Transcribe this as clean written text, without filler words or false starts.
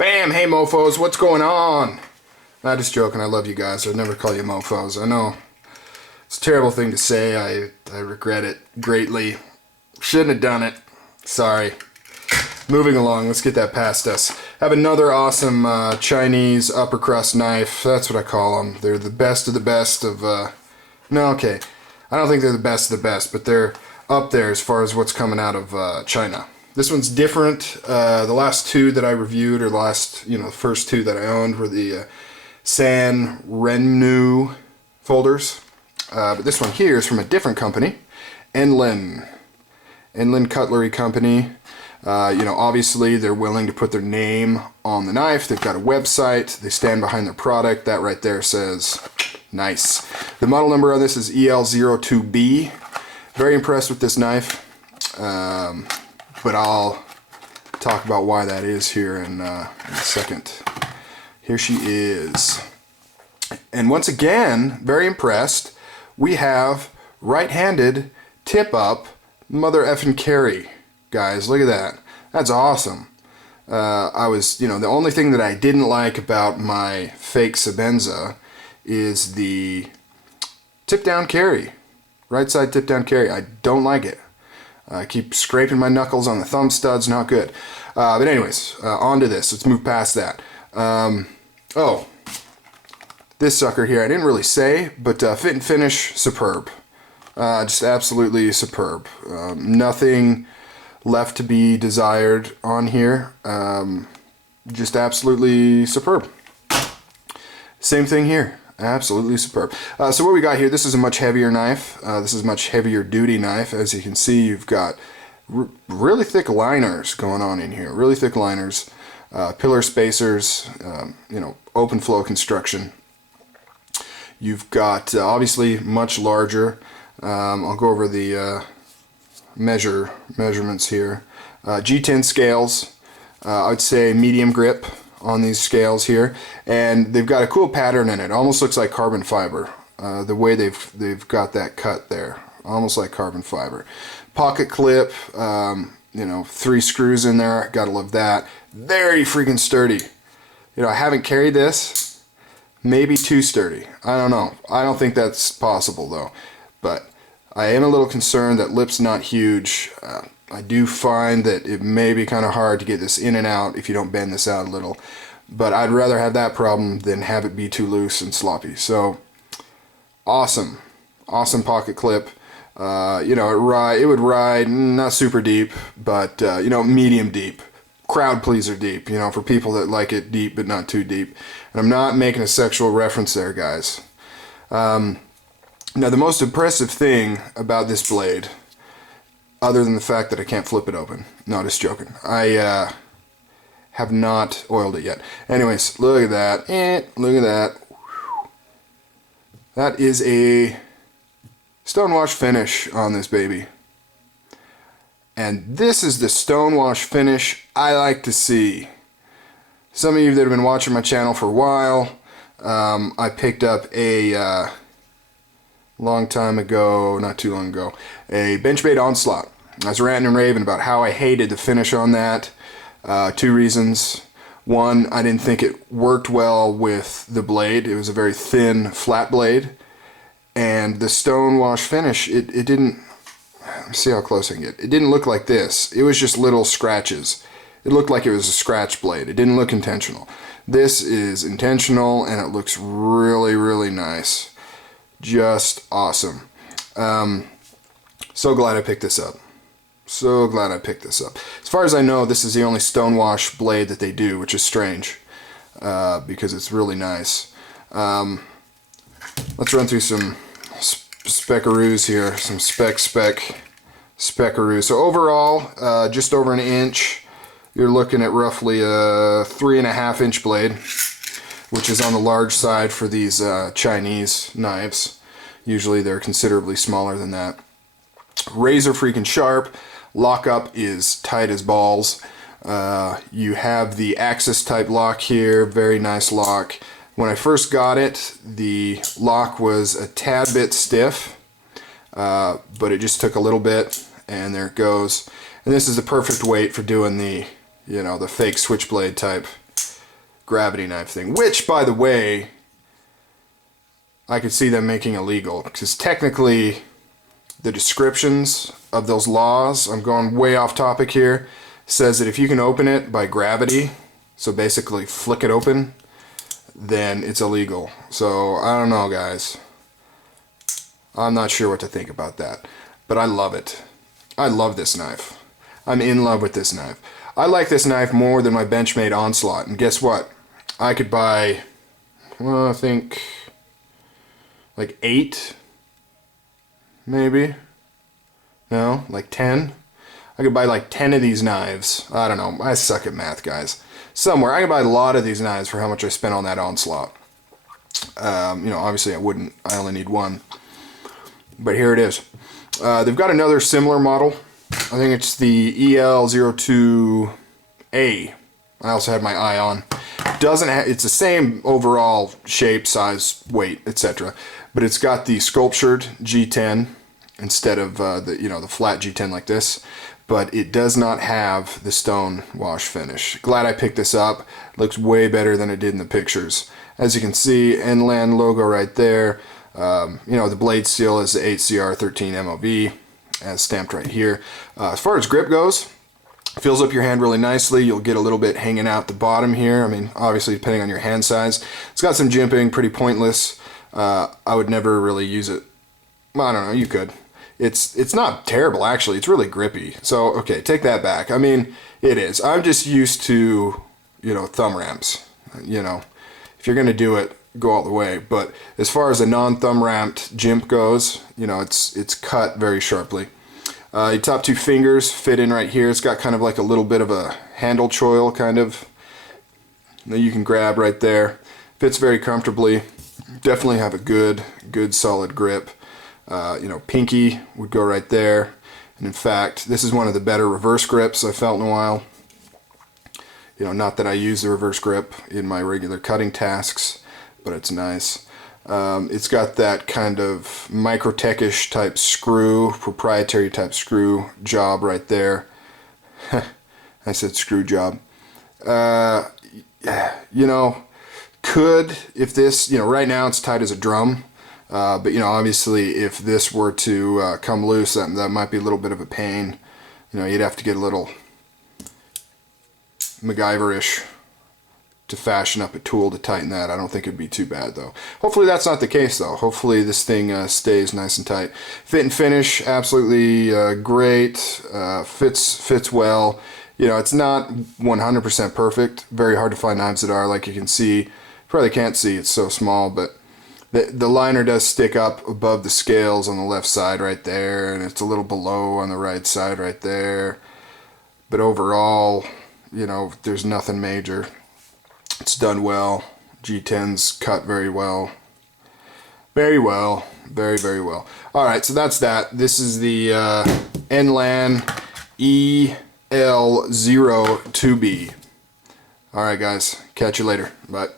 Bam! Hey mofos, what's going on? Not just joking, I love you guys. I'd never call you mofos. I know it's a terrible thing to say. I regret it greatly. Shouldn't have done it. Sorry. Moving along, let's get that past us. Have another awesome Chinese upper crust knife. That's what I call them. They're the best of the best of... No, okay. I don't think they're the best of the best, but they're up there as far as what's coming out of China. This one's different. The last two that I reviewed, or the last, the first two that I owned were the San Rennu folders. But this one here is from a different company, Enlan Cutlery Company. Obviously they're willing to put their name on the knife. They've got a website. They stand behind their product. That right there says nice. The model number on this is EL-02B. Very impressed with this knife. But I'll talk about why that is here in a second. Here she is. And once again, very impressed, we have right-handed tip-up mother effing carry. Guys, look at that. That's awesome. The only thing that I didn't like about my fake Sebenza is the tip-down carry. Right side tip-down carry. I don't like it. I keep scraping my knuckles on the thumb studs, not good. But anyways, on to this. Let's move past that. This sucker here, I didn't really say, but fit and finish, superb. Just absolutely superb. Nothing left to be desired on here. Just absolutely superb. Same thing here. Absolutely superb. So what we got here, this is a much heavier knife. This is a much heavier duty knife. As you can see, you've got really thick liners going on in here. Really thick liners, pillar spacers, open flow construction. You've got obviously much larger. I'll go over the measurements here. G10 scales. I'd say medium grip on these scales here, and they've got a cool pattern in it. Almost looks like carbon fiber. The way they've got that cut there, almost like carbon fiber. Pocket clip, 3 screws in there. Gotta love that. Very freaking sturdy. I haven't carried this. Maybe too sturdy. I don't know. I don't think that's possible though. But I am a little concerned that lip's not huge. I do find that it may be kind of hard to get this in and out if you don't bend this out a little. But I'd rather have that problem than have it be too loose and sloppy. So, awesome. Awesome pocket clip. It would ride not super deep, but, medium deep. Crowd pleaser deep, for people that like it deep but not too deep. And I'm not making a sexual reference there, guys. Now, the most impressive thing about this blade, other than the fact that I can't flip it open. No, just joking. I have not oiled it yet. Anyways, look at that. Look at that. That is a stonewash finish on this baby. And this is the stonewash finish I like to see. Some of you that have been watching my channel for a while, I picked up a... long time ago, not too long ago, a Benchmade Onslaught. I was ranting and raving about how I hated the finish on that. 2 reasons. One, I didn't think it worked well with the blade. It was a very thin, flat blade. And the stonewash finish, it didn't... Let's see how close I can get. It didn't look like this. It was just little scratches. It looked like it was a scratch blade. It didn't look intentional. This is intentional, and it looks really, really nice. Just awesome. So glad I picked this up. So glad I picked this up. As far as I know, this is the only stonewash blade that they do, which is strange, because it's really nice. Let's run through some speckaroos here, some speckaroos. So overall, just over 1 inch. You're looking at roughly a 3.5 inch blade, which is on the large side for these Chinese knives. Usually they're considerably smaller than that. Razor freaking sharp. Lockup is tight as balls. You have the Axis type lock here. Very nice lock. When I first got it, the lock was a tad bit stiff, but it just took a little bit, and there it goes. And this is the perfect weight for doing the, the fake switchblade type gravity knife thing, which, by the way, I could see them making illegal, because technically the descriptions of those laws, I'm going way off topic here, says that if you can open it by gravity, so basically flick it open, then it's illegal. So I don't know, guys. I'm not sure what to think about that, but I love it. I love this knife. I'm in love with this knife. I like this knife more than my Benchmade Onslaught, and guess what? I could buy, well, I think like 8, maybe. No, like 10. I could buy like 10 of these knives. I don't know. I suck at math, guys. Somewhere. I could buy a lot of these knives for how much I spent on that Onslaught. You know, obviously I wouldn't. I only need one. But here it is. They've got another similar model. I think it's the EL-02A. I also had my eye on. Doesn't have, it's the same overall shape, size, weight, etc. But it's got the sculptured G10 instead of the flat G10 like this. But it does not have the stone wash finish. Glad I picked this up. Looks way better than it did in the pictures. As you can see, Enlan logo right there. The blade seal is the 8CR13 MOV, as stamped right here. As far as grip goes, fills up your hand really nicely. You'll get a little bit hanging out the bottom here. I mean, obviously depending on your hand size. It's got some jimping, pretty pointless. I would never really use it. Well, I don't know, you could. It's not terrible, actually. It's really grippy. So, okay, take that back. I mean, it is. I'm just used to, thumb ramps. If you're going to do it, go all the way. But as far as a non-thumb ramped jimp goes, it's cut very sharply. Your top 2 fingers fit in right here. It's got kind of like a little bit of a handle choil kind of that you can grab right there. Fits very comfortably. Definitely have a good solid grip. Pinky would go right there. And in fact, this is one of the better reverse grips I've felt in a while. Not that I use the reverse grip in my regular cutting tasks, but it's nice. It's got that kind of Microtech-ish type screw, proprietary type screw job right there. I said screw job. Could, if this, right now it's tight as a drum. But obviously if this were to come loose, that might be a little bit of a pain. You'd have to get a little MacGyver-ish to fashion up a tool to tighten that. I don't think it'd be too bad though. Hopefully that's not the case though. Hopefully this thing stays nice and tight. Fit and finish, absolutely great. Fits well. It's not 100% perfect. Very hard to find knives that are. Like you can see, probably can't see, it's so small, but the liner does stick up above the scales on the left side right there, and it's a little below on the right side right there. But overall, there's nothing major. It's done well. G10's cut very well. Very well. Very, very well. Alright, so that's that. This is the Enlan EL-02B. Alright guys, catch you later. Bye.